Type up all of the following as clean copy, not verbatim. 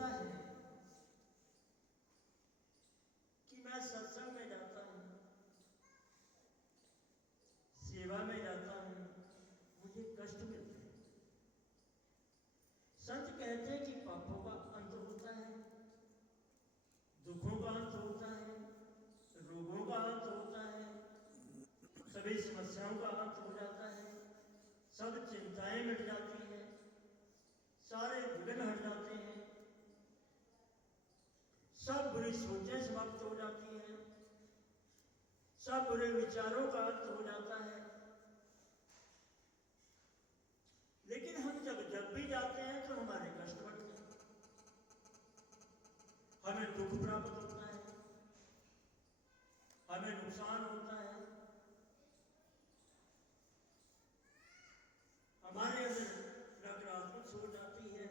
सोचता है कि मैं सत्संग में जाता हूँ, सेवा में जाता हूँ, मुझे कष्ट मिलते हैं। संत कहते हैं कि पापों का अंत होता है, दुखों का अंत होता है, रोगों का अंत होता है, सभी समस्याओं का अंत हो जाता है, सब चिंताएं मिट जाती हैं, सारे विघ्न हट जाते हैं, सब बुरी सोचें समाप्त हो जाती हैं, सब बुरे विचारों का अंत हो जाता है। लेकिन हम जब भी जाते हैं तो हमारे कष्ट बढ़ते हैं, हमें दुख प्राप्त होता है, हमें नुकसान होता है, हमारे अंदर नकारात्मक सोच आती है।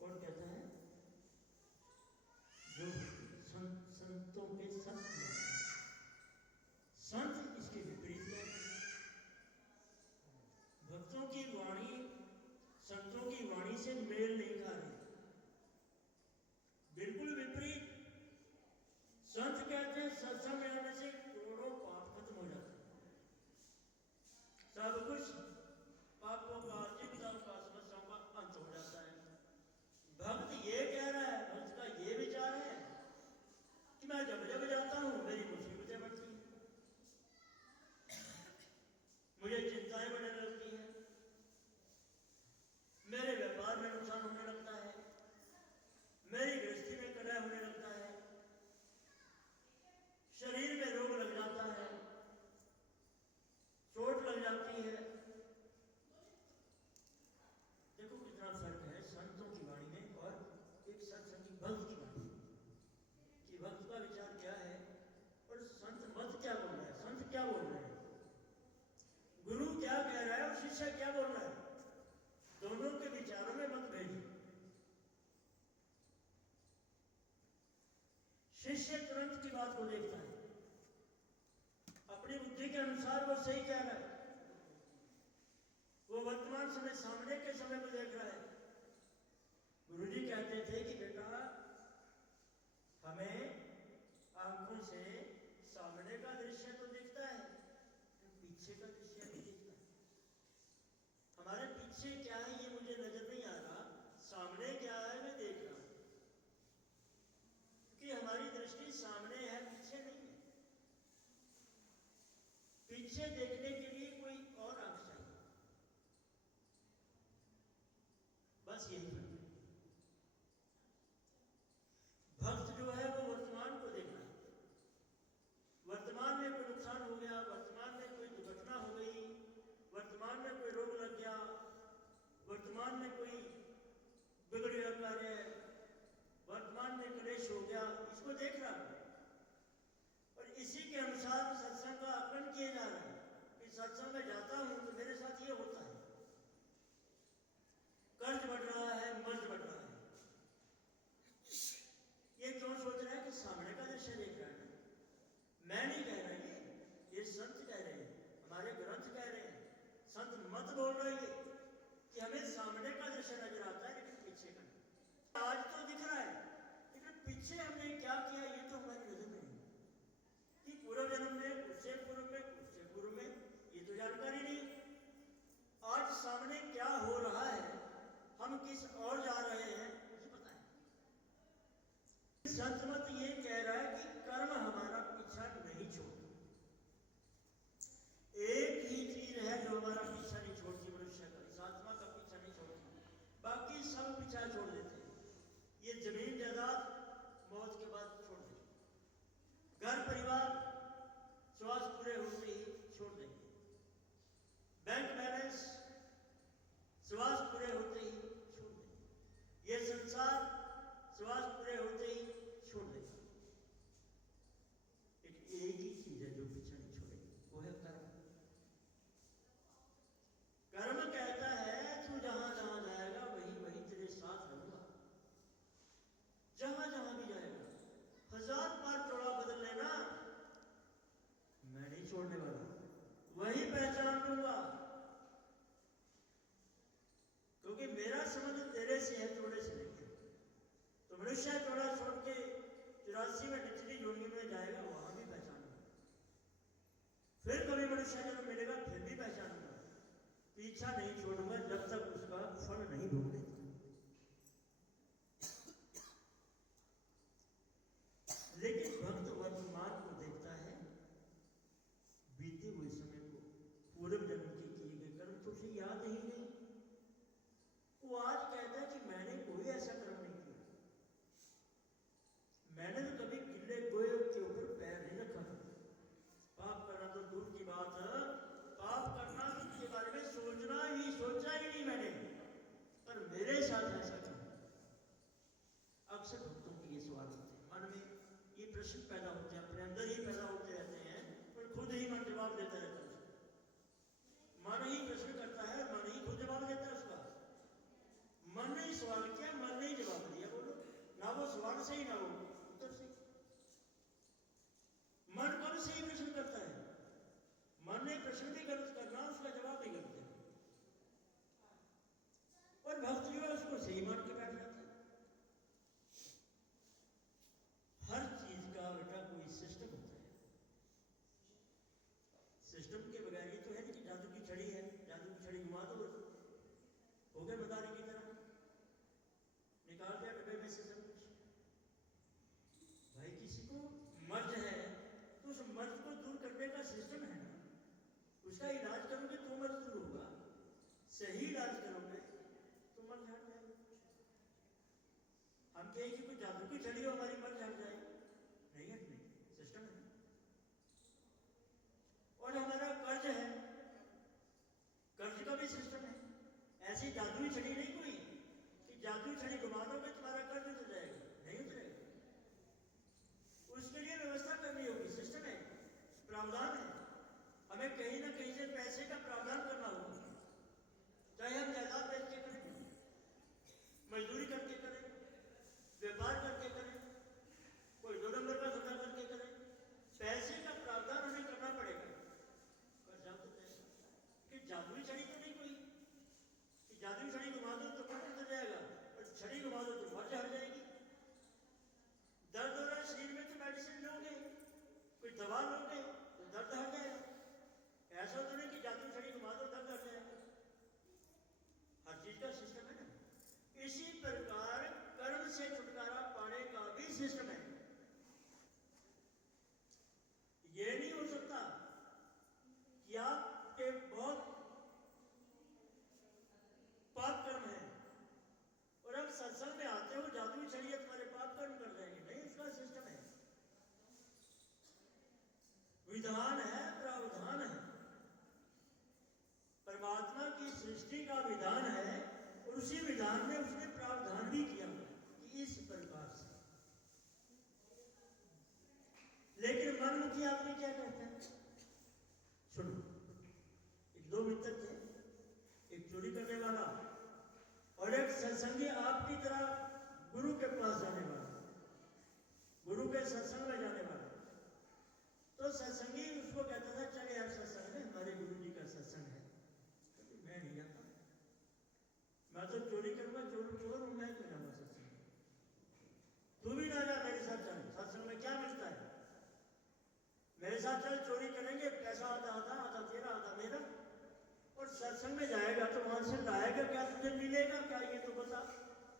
और कहता है जो संतों के संत संत इसके विपरीत है। भक्तों की वाणी संतों की वाणी से मेल नहीं खा रही, बिल्कुल विपरीत। संत कहते हैं सत्संग में आने से करोड़ों पाप खत्म हो जाते हैं, सब कुछ पापों का चिंता का समस्याओं का अंत हो जाता है। भक्त ये कह रहा है, भक्त का ये विचार है कि मैं जब जब जाता हूं मेरी मुसीबतें बढ़ती हैं, मुझे चिंताएं बढ़ने लगती हैं, मेरे व्यापार में नुकसान होने लगता है, मेरी गृहस्थी में कलह होने लगता है, शरीर में रोग लग जाता है, चोट लग जाती है। देखो कितना फर्क है संतों की वाणी में और एक सत्संगी भक्त की वाणी कि भक्त का विचार क्या है और संत मत क्या बोल रहा है, संत क्या बोल रहे हैं, गुरु क्या कह रहा है और शिष्य क्या बोल रहा है। दोनों के विचारों में मतभेद है। शिष्य तुरंत की बात को देखता है, अपनी बुद्धि के अनुसार वो सही कह रहा है, वो वर्तमान समय सामने के समय को देख रहा है। गुरुजी कहते थे कि बेटा हमें आंखों से सामने का दृश्य तो दिखता है, पीछे का दृश्य नहीं दिखता। हमारे पीछे क्या है ये मुझे नजर नहीं आ रहा, सामने क्या है मैं देख रहा हूं, क्योंकि हमारी दृष्टि सामने है, पीछे नहीं है। पीछे देखने के लिए कोई और आंख चाहिए, बस यही फर्क है। भक्त जो है वो वर्तमान को देख रहा है, वर्तमान में कोई नुकसान हो गया, वर्तमान में कोई दुर्घटना हो गई, वर्तमान में कोई रोग लग गया, वर्तमान में कोई बिगड़ गया कार्य, वर्तमान में क्लेश हो गया, इसको देख रहा है और इसी के अनुसार सत्संग का आकलन किया जा रहा है कि सत्संग में जाता हूं तो मेरे साथ ये होता है, कर्ज बढ़ रहा है, मर्ज बढ़ रहा है। ये क्यों सोच रहा है कि सामने का दृश्य देख रहा है। मैं नहीं कह रहा, ये संत कह रहे हैं, हमारे ग्रंथ कह रहे हैं, संत मत बोल रहे हैं कि हमें सामने का दृश्य नजर आता है लेकिन पीछे का नहीं। आज तो दिख रहा है लेकिन पीछे हमने क्या किया ये तो हमारी नजर में नहीं, कि पूर्व जन्म में, उससे पूर्व में, उससे पूर्व में, ये तो जानकारी नहीं। आज सामने क्या हो रहा है, हम किस और जा रहे हैं मुझे पता है। संत मत ये कह रहा है कि कर्म हमारा पीछा नहीं पीछा नहीं छोड़ूंगा जब तक उसका फल नहीं ढूंढ लेता। लेकिन भक्त वर्तमान को देखता है, बीते हुए समय को, पूर्व जन्म के किए गए कर्म तो उसे याद ही नहीं। वो आज कहता है कि मैंने कोई ऐसा कर्म नहीं किया, मैंने तो कभी गिल्ले गोए के ऊपर पैर नहीं रखा। पाप करना तो दूर की बात है, पाप करना के बारे में सोचा ही नहीं मैंने, पर मेरे साथ ऐसा क्यों? अक्सर भक्तों के ये सवाल होते हैं, मन में ये प्रश्न पैदा होते हैं, अपने अंदर ही पैदा होते रहते हैं, पर खुद ही मन जवाब देता रहता है। मन ही प्रश्न करता है, मन ही खुद जवाब देता है उसका। मन ने सवाल किया, मन ने ही जवाब दिया। बोलो ना, वो सवाल से ही ना वो उत्तर से। मन कब से ही प्रश्न करता है, मन ने प्रश्न भी गलत करना, उसका जवाब भी गलत देना, और भक्त जो है उसको सही मान के बैठ जाता है। हर चीज का बेटा कोई सिस्टम होता है। सिस्टम के बगैर ये तो है नहीं कि जादू की छड़ी है, जादू की छड़ी घुमा दो, हो गए मदारी की तरह, निकाल दिया डब्बे में से सब कुछ। भाई किसी को मर्ज है तो उस मर्ज को दूर करने का सिस्टम है ना, उसका इलाज करोगे तो मर्ज दूर होगा, सही इलाज करोगे तो मर्ज हट जाएगा। हम कहें कि कोई जादू की छड़ी हो हमारी मर्ज हट जाए, नहीं हटने, सिस्टम है। और हमारा कर्ज है, कर्ज का भी सिस्टम है। ऐसी जादुई छड़ी नहीं कोई कि जादुई छड़ी घुमा दोगे तुम्हारा कर्ज उतर जाएगा, नहीं उतरेगा। उसके लिए व्यवस्था करनी होगी, सिस्टम है, प्रावधान है। हमें कहीं ना कहीं से पैसे का प्रावधान करना होगा, चाहे हम जायदाद बेच के करें, मजदूरी करके करें, व्यापार करके करें, कोई 2 नंबर का धंधा करके करें, पैसे का प्रावधान हमें करना पड़ेगा। और जादू कि जादुई छड़ी तो नहीं कोई कि जादुई छड़ी घुमा दो तो कर्ज उतर जाएगा, और छड़ी घुमा दो तो मर्ज हट जाएगी। दर्द हो रहा है शरीर में तो मेडिसिन लोगे, कोई दवा लोगे तो दर्द हट जाएगा। ऐसा तो नहीं कि जादू छड़ी घुमा दो दर्द हट जाएगा। हर चीज का सिस्टम है ना। इसी प्रकार कर्म से छुटकारा पाने का भी सिस्टम है। ये नहीं हो सकता कि आपके बहुत पाप कर्म है और अब सत्संग में आते हो जादुई छड़ी तुम्हारे पाप कर्म कर जाएंगे, नहीं, उसका सिस्टम है, विधान है, प्रावधान है। परमात्मा की सृष्टि का विधान है और उसी विधान में उसने प्रावधान भी किया कि इस प्रकार से। लेकिन मनमुखी आदमी क्या करता है? सुनो, 2 मित्र थे, एक चोरी करने वाला और एक सत्संगी आपकी तरह गुरु के पास जाने वाला, गुरु के सत्संग में जाने वाला। तो सत्संगी उसको कहता था चले यार सत्संग में, हमारे गुरु जी का सत्संग है। मैं नहीं जाता, मैं तो चोरी करूंगा, चोर हूं, मैं क्यों जाऊंगा सत्संग? तू भी ना जा मेरे साथ, चल, सत्संग में क्या मिलता है? मेरे साथ चल, चोरी करेंगे, पैसा आधा तेरा आधा मेरा, और सत्संग में जाएगा तो वहां से लाएगा क्या, तुझे मिलेगा क्या, ये तो बता।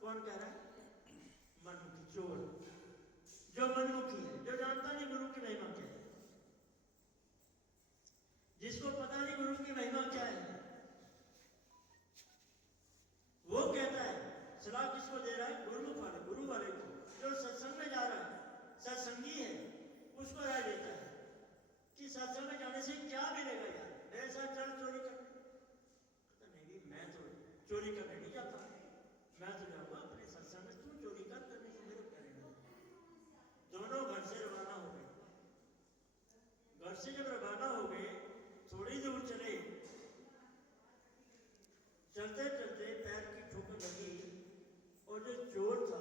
कौन कह रहा है? मनमुखी चोर, जो मनमुखी है, जो जानता नहीं गुरु की महिमा क्या है, जिसको पता नहीं गुरु की महिमा क्या है, वो कहता है सलाह किसको दे रहा है? गुरुमुख वाले, गुरु वाले को, जो सत्संग में जा रहा है, सत्संगी है, उसको राय देता है कि सत्संग में जाने से क्या मिलेगा यार, मेरे साथ चल चोरी करने। तो नहीं, मैं तो चोरी करने नहीं जाता, मैं तो जाऊंगा अपने सत्संग में, तू चोरी करने से मेरे करेगा। दोनों घर से रवाना हो गए। घर से जब रवाना हो गए, थोड़ी दूर चले, चलते चलते पैर की ठोकर लगी, और जो चोर था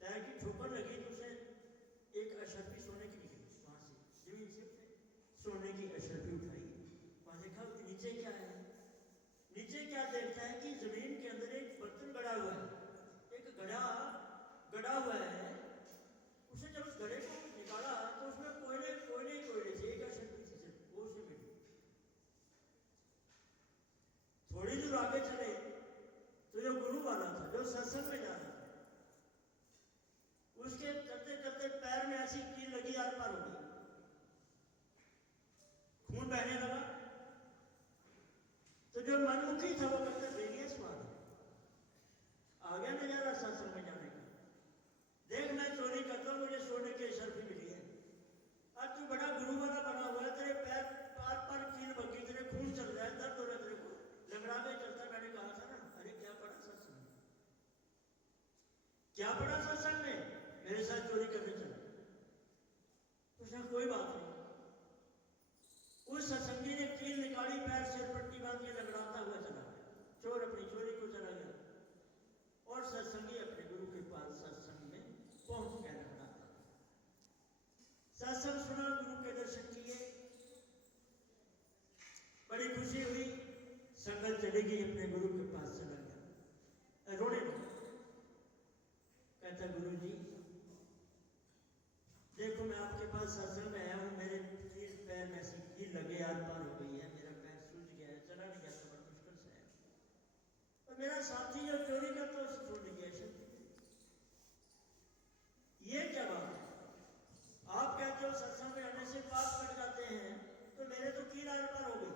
पैर की ठोकर लगी तो उसे एक अशर्फी सोने की निकली, वहां से जमीन से सोने की अशर्फी उठाई, वहां देखा नीचे क्या है। नीचे क्या देखता है कि जमीन के अंदर एक बर्तन गड़ा हुआ है, एक घड़ा गड़ा हुआ है। उसने जब उस घड़े को निकाला तो उसमें कोयले थे, एक पार हो गई, खून बहने लगा। तो जो मनमुखी था वो कहता ले लिया स्वाद, आ गया नजारा सत्संग में जाने का। देख मैं चोरी करता हूँ, मुझे सोने की शर्फी मिली है। आज तू बड़ा गुरु वाला बना हुआ है, तेरे पैर पार पर कील बग्गी, तेरे खून चल रहा है, दर्द हो रहा है तेरे को, लंगड़ा के चलता। मैंने कहा था ना, अरे क्या पढ़ा सत्संग में, क्या पढ़ा सत्संग में, मेरे साथ चोरी करने चला। उसने कोई बात नहीं। उस सत्संगी ने कील निकाली, पैर सिर पट्टी बांध के लगड़ाता हुआ चला गया। चोर अपनी चोरी को चला गया और सत्संगी अपने गुरु के पास सत्संग में पहुंच गया। लगड़ाता सत्संग सुना, गुरु के दर्शन किए, बड़ी खुशी हुई। संगत चली गई, अपने गुरु के पास चला गया, रोने लगा। कहता गुरु जी देखो मैं आपके पास सत्संग में आया हूँ, मेरे पैर में से कील लगे, आर पार हो गई है, मेरा पैर सूज गया है, चला नहीं जाता, बड़ा मुश्किल से है। और मेरा साथी जो चोरी करता है उसे छोड़ने की ऐसे, ये क्या बात है? आप कहते हो सत्संग में आने से पाप कट जाते हैं, तो मेरे तो कील आर पार हो गई।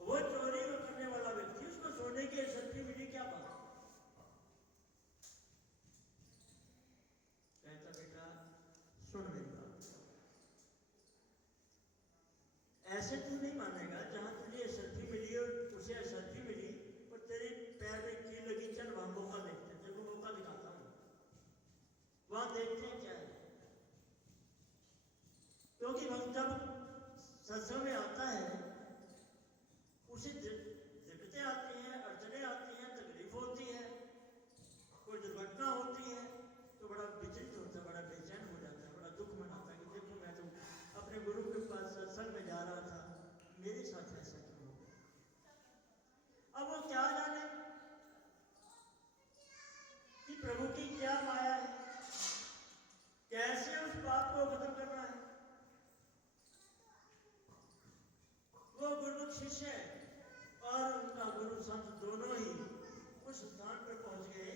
वो चोरी करने वाला व्यक्ति, उसको सोने की शक्ति मिली, क्या बात? कहता बेटा सुन मेरी बात, ऐसे तू नहीं मानेगा। जहां तुझे अशर्फी मिली और उसे अशर्फी मिली और तेरे पैर में कील लगी, चल वहां मौका देखते हैं, तेरे को मौका दिखाता हूं, वहां देखते हैं क्या है। क्योंकि भक्त जब सत्संग में आता है उसे दिक्कतें आती हैं, अड़चने आती हैं, तकलीफ होती है, कोई दुर्घटना होती है, तो बड़ा विचलित होता है, बड़ा बेचैन हो जाता है, बड़ा दुख मनाता है कि देखो मैं तो अपने गुरु के पास सत्संग में जा रहा था, मेरे साथ ऐसा क्यों हो गया। अब वो क्या जाने कि प्रभु की क्या माया है, कैसे उस पाप को खत्म करना है। वो गुरुमुख शिष्य और उनका गुरु संत दोनों ही उस स्थान पर पहुंच गए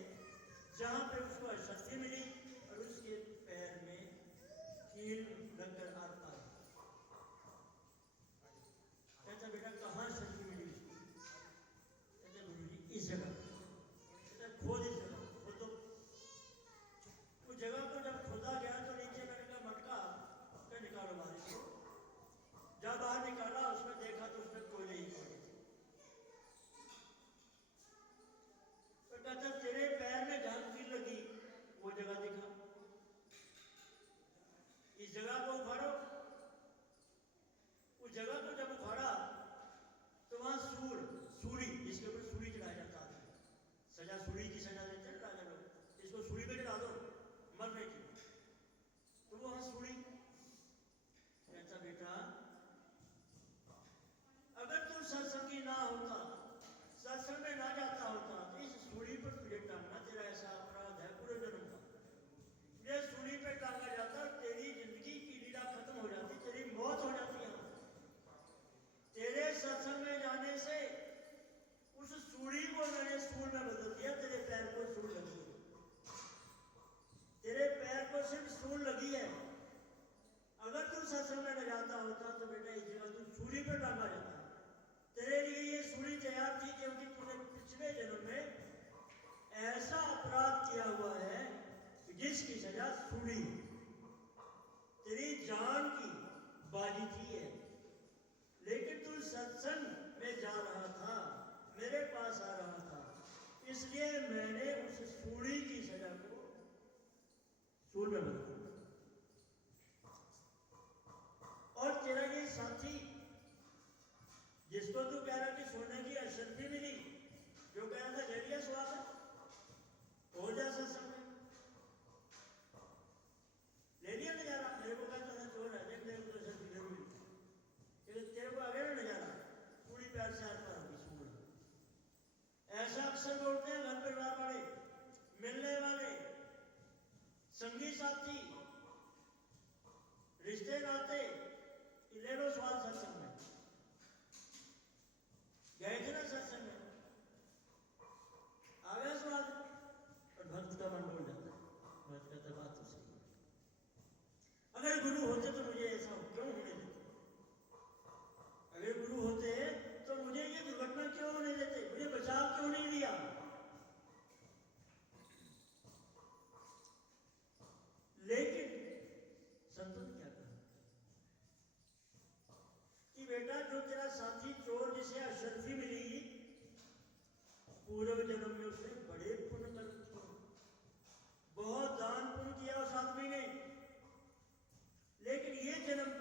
जहां पर उसको शक्ति मिली और उसके पैर में कील लगकर आर पार। कहता बेटा कहाँ शक्ति मिली उसको? कहते गुरु जी इस जगह। कहता खोद इस जगह, खोदो। उस जगह को जब खोदा गया तो नीचे मैंने कहा मटका का निकालो बाहर को। जब बाहर निकाला उसमें देखा तो उसमें कोयले ही कोयले थे। तो कहता तेरे पैर में जहां कील लगी वो जगह दिखा, इस जगह को उखाड़ो। उस जगह को जब उखाड़ा तो वहां सूली, जिसके ऊपर सूली चढ़ाया जाता है, सजा सूली की सजा देते हैं राजा लोग, इसको सूली पे चढ़ा दो मरने की, तो वो वहां सूली। कहता बेटा अगर तू सत्संगी ना होता, सत्संग में ना जाता होता, तो इस सूली पर तुझे टांगना तेरा ऐसा अपराध है पूरे जन्म का। तुझे सूली पे टांगा जाता, तेरी जिंदगी की लीला खत्म हो जाती, तेरी मौत हो जाती है। तेरे सत्संग में जाने से उस सूली को मैंने सूल में बदल दिया, तेरे पैर को सूल लगी है, तेरे पैर को सिर्फ सूल लगी है। अगर तू सत्संग में न जाता होता तो बेटा इस जगह तू सूली पर टांगा जाता। तेरे लिए ये सूली तैयार थी क्योंकि तूने पिछले जन्म में ऐसा अपराध किया हुआ है जिसकी सजा सूली, तेरी जान की बाजी थी है। लेकिन तू सत्संग में जा रहा था, मेरे पास आ रहा था, इसलिए मैंने उस सूली की सजा को सूल में बदल दिया। और तेरा ये साथी जिसको तू कह रहा कि सोने की अशर्फी मिली, जो कह रहा था जरिया स्वाद है, हो जा सत्संग में,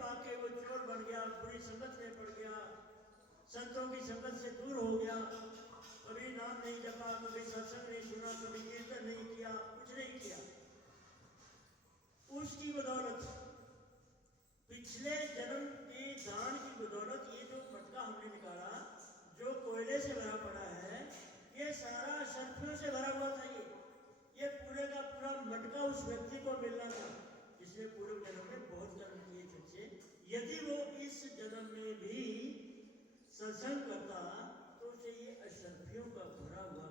आके वो चोर बन गया, बुरी संगत में पड़ गया, संतों की संगत से दूर हो गया, कभी नाम नहीं जपा, कभी सत्संग नहीं सुना, कभी कीर्तन नहीं किया, कुछ नहीं किया, उसकी बदौलत पिछले जन्म के दान की बदौलत ये जो मटका हमने निकाला, जो कोयले से भरा पड़ा है, ये सारा शर्फियों से भरा हुआ था। ये पूरे का पूरा मटका उस व्यक्ति को मिलना था जिसने पूर्व जन्म में बहुत कर्म किए थे। यदि वो इस जन्म में भी सत्संग करता तो उसे ये अशर्फियों का भरा हुआ